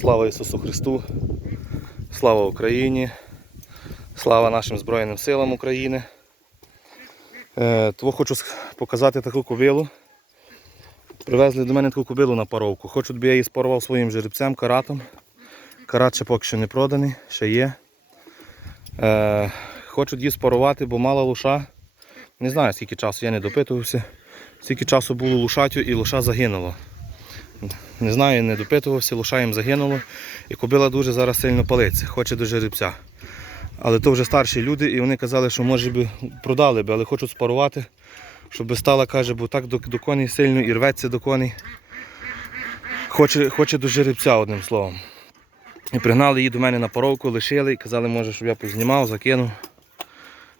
Слава Ісусу Христу! Слава Україні! Слава нашим Збройним силам України! Е, Того хочу показати таку кобилу. Привезли до мене таку кобилу на паровку. Хочу, щоб я її спарував своїм жеребцем, каратом. Карат ще поки що не проданий, ще є. Е, хочу її спарувати, бо мала луша. Не знаю, скільки часу, я не допитувався. Скільки часу було лушатю і луша загинула. Не знаю, не допитувався, лоша їм загинуло. І кобила дуже зараз сильно палиться, хоче до жеребця. Але то вже старші люди, і вони казали, що може би продали би, але хочуть спарувати, щоб стала, каже, бо так до, до коней сильно і рветься до коней. Хоче, хоче до жеребця, одним словом. І пригнали її до мене на паровку, лишили і казали, може, щоб я познімав, закинув.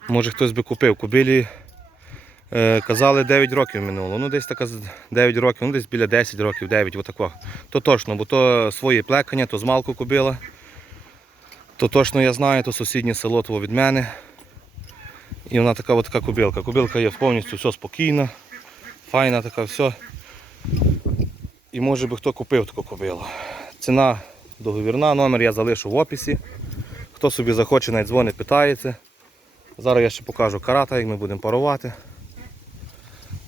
Може хтось би купив. Кобилі казали 9 років минуло. Ну десь така 9 років, ну десь біля 10 років, 9, отако. То точно, бо то своє плекання, то з малку кобила. То точно я знаю, то сусіднє село того від мене. І вона така от така кобилка. Кобилка є повністю все спокійна, файна така, все. І може би хто купив таку кобилу. Ціна договірна, номер я залишу в описі. Хто собі захоче, навіть дзвонить, питається. Зараз я ще покажу карата, як ми будемо парувати.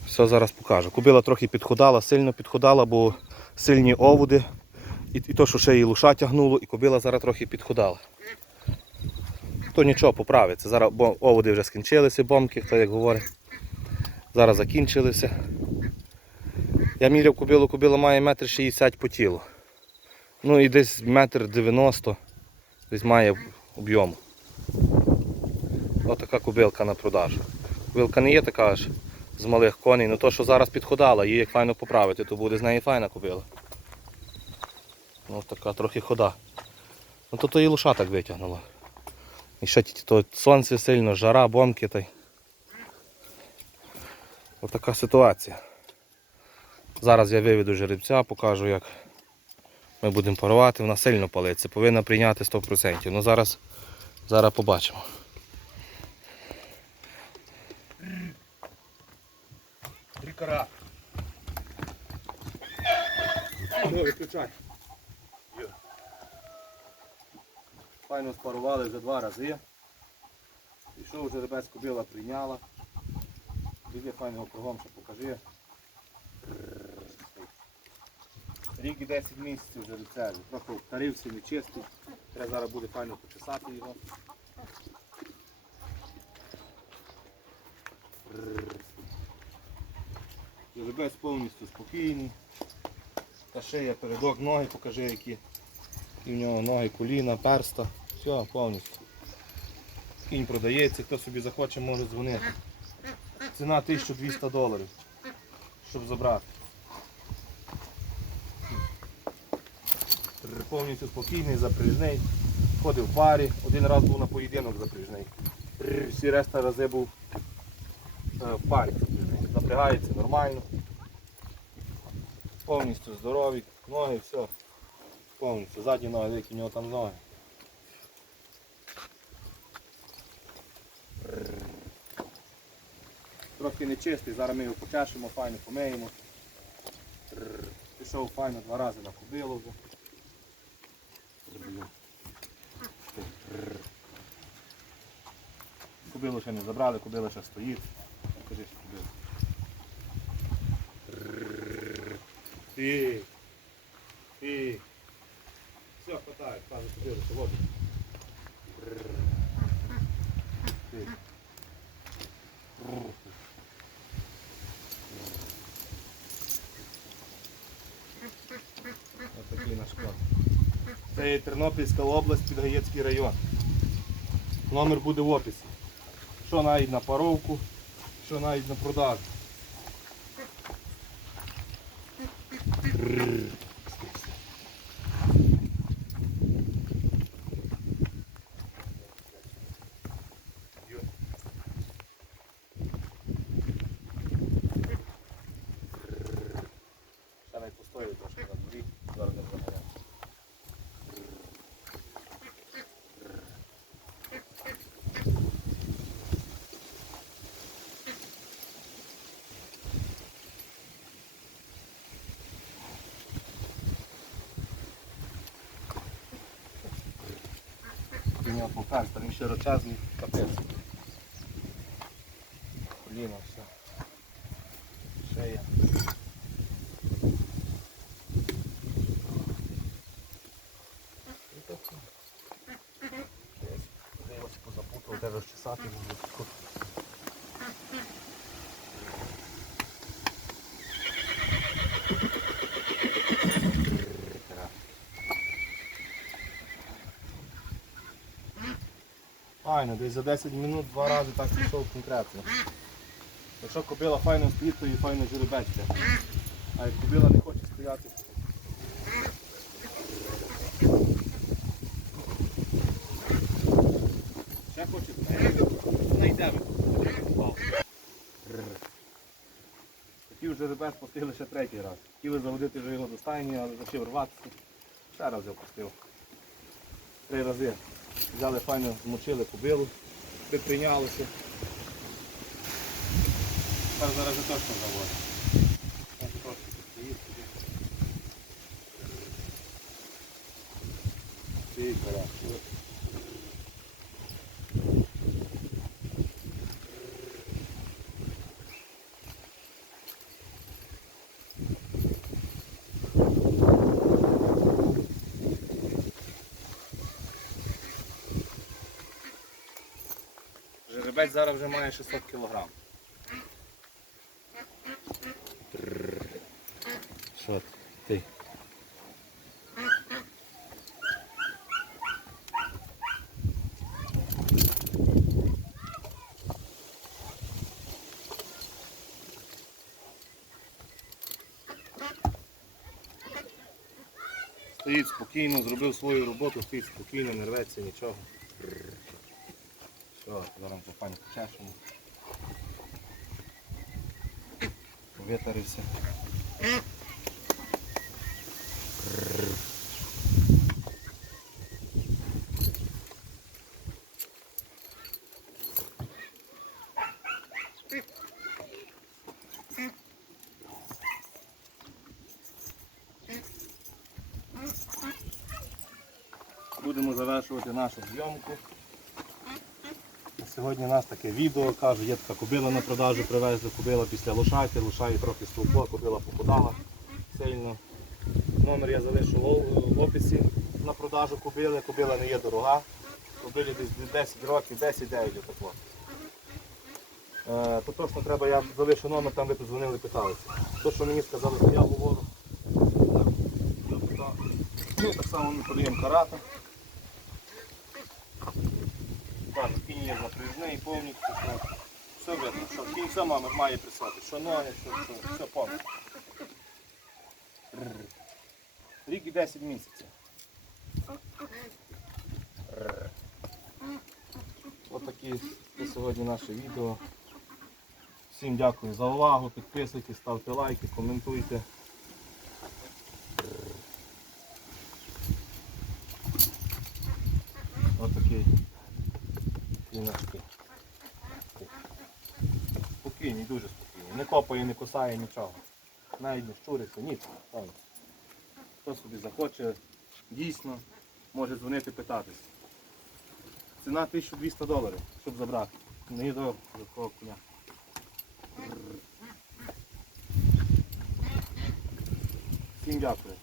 Все зараз покажу. Кобила трохи підходала, сильно підходала, бо сильні оводи. І, і то, що ще її луша тягнуло, і кобила зараз трохи підходала. То нічого поправиться. Зараз оводи вже скінчилися, бомки, хто як говорить. Зараз закінчилися. Я міряв кобилу, кобила має метр шістдесят по тілу. Ну і десь метр дев'яносто десь має об'єму. Отака кобилка на продажу. Кобилка не є така аж з малих коней. Ну то, що зараз підходала, її як файно поправити, то буде з неї файна кобила. Ну така трохи хода. Ну то, то і лоша так витягнула. І ще то сонце сильно, жара, бомки та й. Отака ситуація. Зараз я виведу жеребця, покажу як ми будемо парувати. Вона сильно палиться, повинна прийняти 100%. Ну зараз, зараз побачимо. Ну, виключай. Файно спарували вже два рази. Пішов жеребець кобила прийняла. Іди файного кругом, що покажи. Рік і 10 місяців жеребцеві. Трохи втарився, не чистий. Треба зараз буде файно почесати його. Жеребець повністю спокійний. Та шия, передок, ноги покажи, які, які в нього ноги, коліна, перста. Все, повністю. Кінь продається, хто собі захоче, може дзвонити. Ціна 1200 доларів, щоб забрати. Повністю спокійний, запряжний. Ходив в парі, один раз був на поєдинок запряжний. Всі решта рази був е, в парі запряжний. Запрягається нормально. Повністю здорові, ноги, все. Повністю. Задні ноги, які в нього там ноги. Трохи нечистий, зараз ми його почешемо, файно помиємо. Пішов файно два рази на кубило вже. Кубилу ще не забрали, кубила ще стоїть. Покажи, що кубило. Ти. Ти. Все, хватает, пане кубило, свободно. Ти. Ось такий наш клас. Це є Тернопільська область, Підгаєцький район. Номер буде в описі. Що навіть на паровку, що навіть на продажу. Ще навіть постояли трошки на дворі, зараз не заганяємо. Нього покажу, там він широчезний капець. Коліна, все. Шея. Десь, де ось позапутав, де розчесати. буде. Файно, десь за 10 минут два рази так пішов конкретно. Якщо кобила файно стоїть, то і файно жеребеться. А як кобила не хоче стояти. Ще хоче знайдемо. Хотів жеребець пустили ще третій раз. Хотіли заводити вже його до стайні, але захотів рватися. Ще раз його пустив. Три рази. Взяли файно, змочили кобилу, прийнялося. Зараз точно заводить. Ось трошки стоїть собі. Стоїть бере. Жеребець зараз вже має 600 кг. Що ти? Стоїть спокійно, зробив свою роботу, стоїть спокійно, не рветься нічого. Зараз запані почешемо. Витарився. Будемо завершувати нашу зйомку. Сьогодні у нас таке відео, кажу, є така кобила на продажу, привезли кобила після лошаті, лошаї трохи стовпла, кобила похудала сильно. Номер я залишу в описі на продажу кобили, кобила не є дорога. Кобилі десь 10 років, 10 9 тако. Е, то точно треба, я залишу номер, там ви подзвонили, питалися. То, що мені сказали, то я говорю. Так, Ну, так само ми продаємо карата. Кажу, кінь є запряжний повністю, що все видно, що кінь сама має писати, що ноги, що, що все повністю. Рік і 10 місяців. Отакі це сьогодні наше відео. Всім дякую за увагу, підписуйтесь, ставте лайки, коментуйте. Отакий кіночки. Спокійний, дуже спокійний. Не копає, не кусає нічого. Навіть не щуриться, ніч. Хто собі захоче, дійсно, може дзвонити питатись. Ціна 1200 доларів, щоб забрати. Не до такого коня. Всім дякую.